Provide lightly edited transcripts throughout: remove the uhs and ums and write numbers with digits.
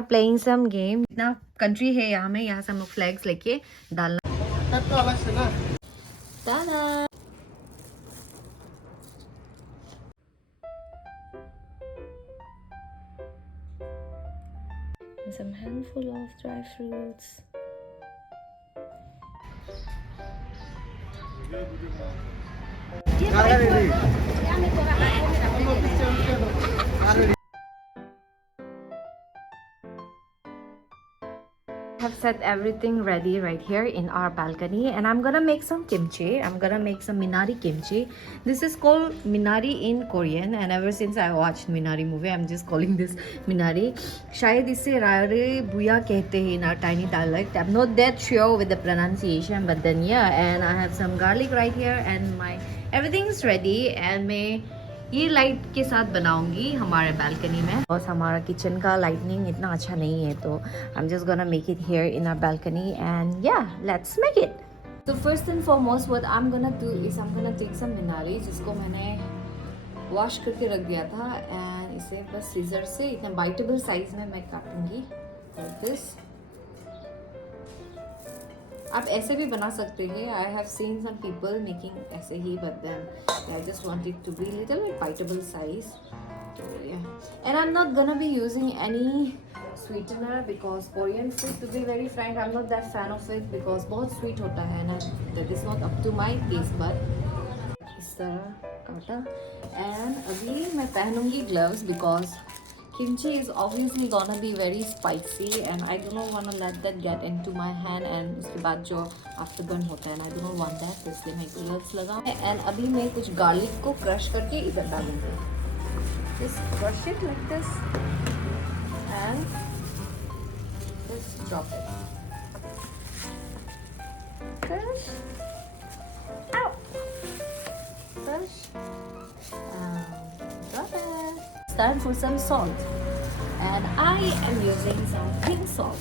Playing some game. इतना country है यहाँ में, यहाँ से हम लोग flags लेके डालना. Ta-da! And some handful of dry fruits. Have set everything ready right here in our balcony, and I'm gonna make some kimchi. I'm gonna make some minari kimchi. This is called minari in Korean, and ever since I watched Minari movie, I'm just calling this minari. शायद इसे रारे बुया कहते हैं in our tiny dialect. I'm not that sure with the pronunciation, but then yeah. And I have some garlic right here, and my everything's ready. And मैं ये लाइट के साथ बनाऊंगी हमारे बालकनी में. और हमारा किचन का लाइटनिंग इतना अच्छा नहीं है, तो I am just gonna make it here in our balcony and yeah let's make it. तो first and foremost what I am gonna do is I am gonna take some minari, जिसको मैंने वॉश करके रख दिया था, एंड इसे बस सीजर से इतना बाइटेबल साइज में मैं काटूंगी लाइक दिस. आप ऐसे भी बना सकते हैं. I have seen some people making ऐसे ही, but then I just want it to be little bit biteable size. तो yeah, and I am not gonna be using any sweetener because Korean food, to be very frank, I'm not that fan of it because बहुत sweet होता है ना, that is not up to my taste bud. इस तरह काटा, and अभी मैं पहनूंगी gloves because kimchi is obviously gonna be very spicy and I do not want to let that get into my hand, and उसके बाद जो afterburn होता है, and I do not want that, इसलिए मैं gloves लगाऊँ. and अभी मैं कुछ garlic को crush करके इधर डालूंगी. Just crush it like this and just drop it. Crush. Ow. Crush. Drop it. It's time for some salt. And I am using some pink salt.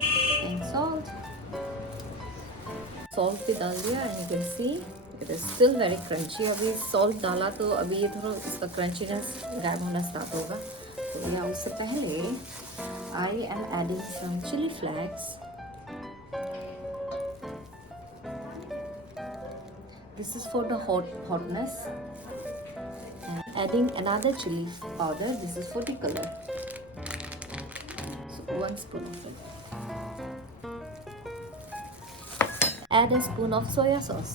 Pink salt. Salt भी डाल दिया, and you can see it is still very crunchy. अभी salt डाला तो अभी ये थोड़ा इसका crunchiness गायब होना start होगा. तो या उससे पहले I am adding some chili flakes. This is for the hotness. And adding another chili powder. This is for the color. So 1 spoon of it. Add a spoon of soya sauce.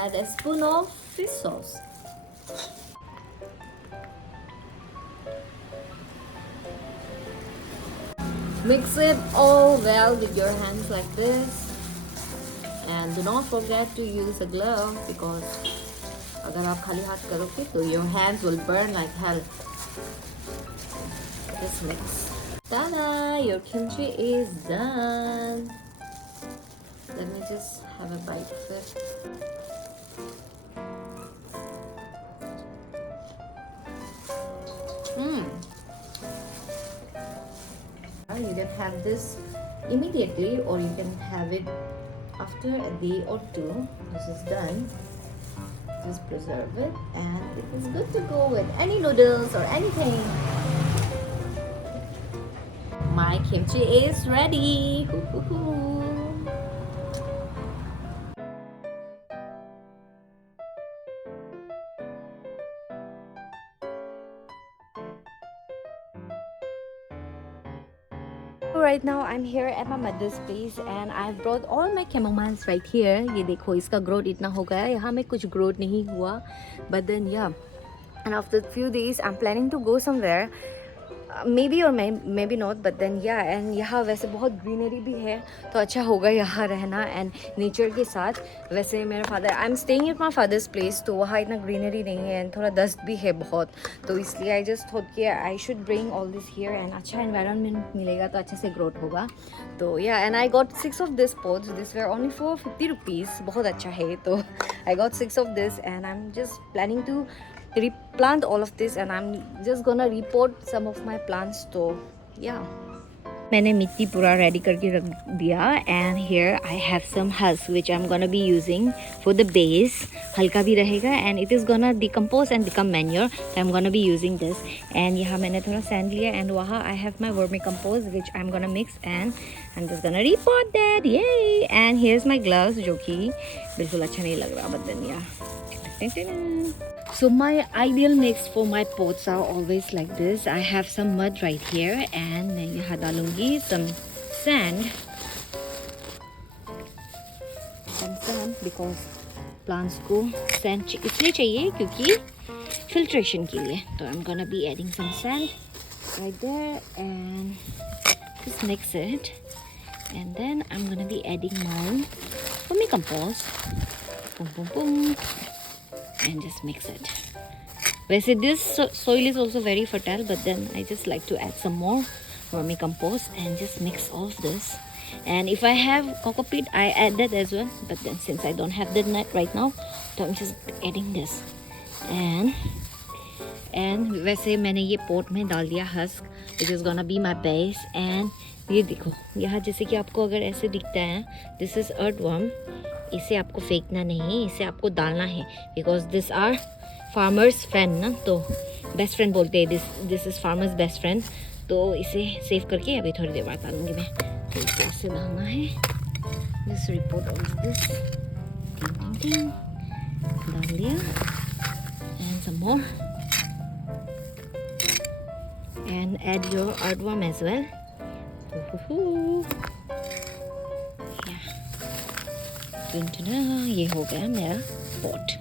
Add a spoon of fish sauce. Mix it all well with your hands like this, and do not forget to use a glove because अगर आप खाली हाथ करोगे तो your hands will burn like hell. Just mix. Ta-da! Your kimchi is done. Let me just have a bite of it. You can have this immediately or you can have it after a day or two. This is done. Just preserve it and it is good to go with any noodles or anything. My kimchi is ready. Hoo-hoo-hoo. Right now I'm here at my mother's place and I've brought all my chamomiles right here. ये देखो इसका growth इतना हो गया है, यहाँ में कुछ growth नहीं हुआ, but then yeah, and after a few days I'm planning to go somewhere. Maybe or maybe not, but then yeah, and यहाँ वैसे बहुत ग्रीनरी भी है, तो अच्छा होगा यहाँ रहना एंड नेचर के साथ. वैसे मेरा father, I am staying at my father's place, तो वहाँ इतना ग्रीनरी नहीं है एंड थोड़ा डस्ट भी है बहुत, तो इसलिए आई जस्ट थॉट कि I should bring all this here and अच्छा एनवायरनमेंट मिलेगा तो अच्छे से ग्रोथ होगा. तो yeah, and I got 6 of this pots. This were only for 50 rupees. बहुत अच्छा है, तो I got 6 of this and I'm just planning to replant all of this and I'm just gonna repot some of my plants. So yeah, मैंने मिट्टी पूरा रेडी करके रख दिया and here I have some husk which I am gonna be using for the base. हल्का भी रहेगा and it is gonna decompose and become manure. So I am gonna be using this. And यहाँ मैंने थोड़ा sand लिया and वहाँ I have my vermicompost which I am gonna mix and I am just gonna repot that. ये and here is my gloves जो कि बिल्कुल अच्छा नहीं लग रहा, बट देन या. So my ideal mix for my pots are always like this. I have some mud right here and मैं यहाँ डालूँगी some sand because plants को sand इसलिए चाहिए क्योंकि filtration के लिए. तो I'm gonna be adding some sand right there and just mix it and then I'm gonna be adding my vermicompost. Boom boom boom. And just mix it. वैसे this soil is also very fertile, but then I just like to add some more vermicompost and just mix all of this. And if I have cocopeat, I add that as well. But then since I don't have that net right now, so I'm just adding this. And वैसे मैंने ये pot में डाल दिया husk, which is gonna be my base. And ये देखो यहाँ जैसे कि आपको अगर ऐसे दिखता है, this is earthworm. इसे आपको फेंकना नहीं, इसे आपको डालना है because this are farmers friend ना, तो बेस्ट फ्रेंड बोलते हैं. This is farmers best friend. तो इसे सेव करके अभी थोड़ी देर बाद डालूंगी मैं. तो इसे ऐसे डालना है. दिस रिपोर्ट ऑफ दिस डाल दिया and some more and add your earthworm as well. ये हो गया मेरा पॉट.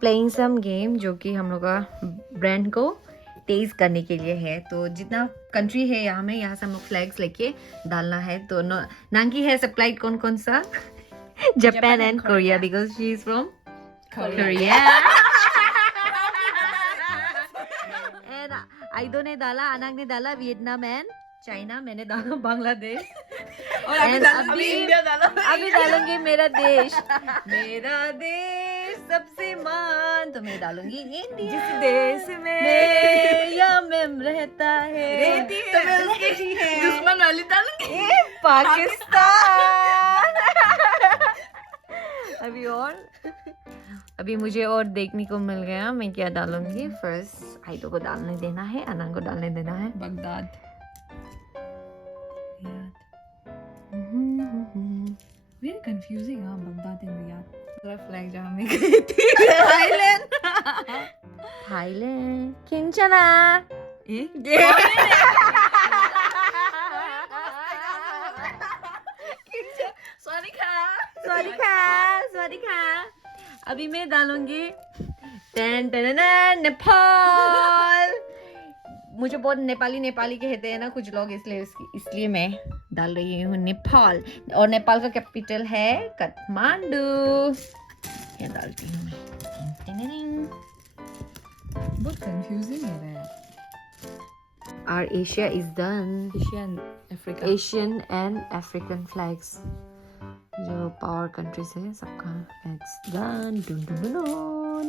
प्लेइंग सम गेम जो कि हम लोग का ब्रांड को टेस्ट करने के लिए है. तो जितना कंट्री है यहाँ में, यहाँ से हम लोग फ्लैग्स लेके डालना है. तो नांगी है सप्लाइड कौन कौन सा? Japan and Korea because she is from Korea. And आइदो ने डाला, अनाग ने डाला वियतनाम एंड चाइना. मैंने डाला बांग्लादेश. और अभी डालूंगी मेरा देश. मेरा देश सबसे मान. तो मैं डालूंगी इंडिया. जिस देश में यम रहता है तो मैं उसके दुश्मन वाली डालूंगी पाकिस्तान. अभी मुझे और देखने को मिल गया. मैं क्या डालूंगी? फर्स्ट आइदो को डालने देना है, अनंग को डालने देना है. बगदाद. Very confusing, हाँ. Baghdad and Riyadh. पूरा फ्लैग जहाँ में गई थी. थाईलैंड. किंचना. स्वादिका. अभी मैं डालूंगी नेपाल. मुझे बहुत नेपाली कहते हैं ना कुछ लोग, इसलिए मैं डाल रही हूँ नेपाल. और नेपाल का कैपिटल है काठमांडू. ये डालती हूँ मैं. बहुत कंफ्यूजिंग है यार. Our Asia is done. Asian and African flags. जो पावर कंट्रीज है सबका flags done. Dun dun dun dun.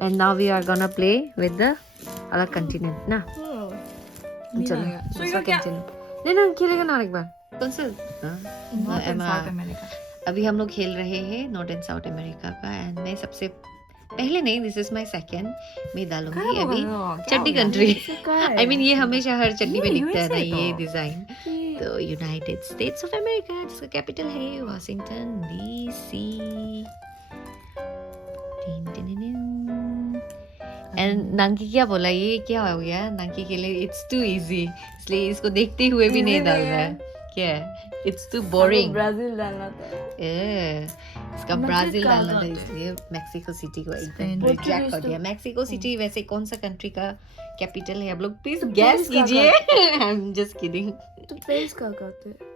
And now we are gonna play with the other continent ना. चलो दूसरा कंटिनेंट. नहीं खेलेगा ना एक बार. कौन सा? North and south America. अभी हम लोग खेल रहे हैं नॉर्थ एंड साउथ अमेरिका का. एंड मैं सबसे पहले नहीं, दिस इज माय सेकंड. मैं डालूंगी अभी चड्डी कंट्री. आई मीन ये हमेशा हर चड्डी में दिखता है ना ये डिजाइन. तो यूनाइटेड स्टेट्स ऑफ अमेरिका जिसका कैपिटल है वाशिंगटन डीसी. एंड नांकी क्या बोला? ये क्या हो गया नांकी के लिए? इट्स टू इजी, इसलिए इसको देखते हुए भी नहीं डाल रहा है. क्या है? It's too boring. ब्राजील डालना था. इसका ब्राजील डालना था, इसलिए मेक्सिको सिटी को एकदम रिजेक्ट कर दिया. मेक्सिको सिटी वैसे कौन सा कंट्री का कैपिटल है? आप लोग प्लीज गैस कीजिए. आई एम जस्ट किडिंग. तो प्लेस का कहते हैं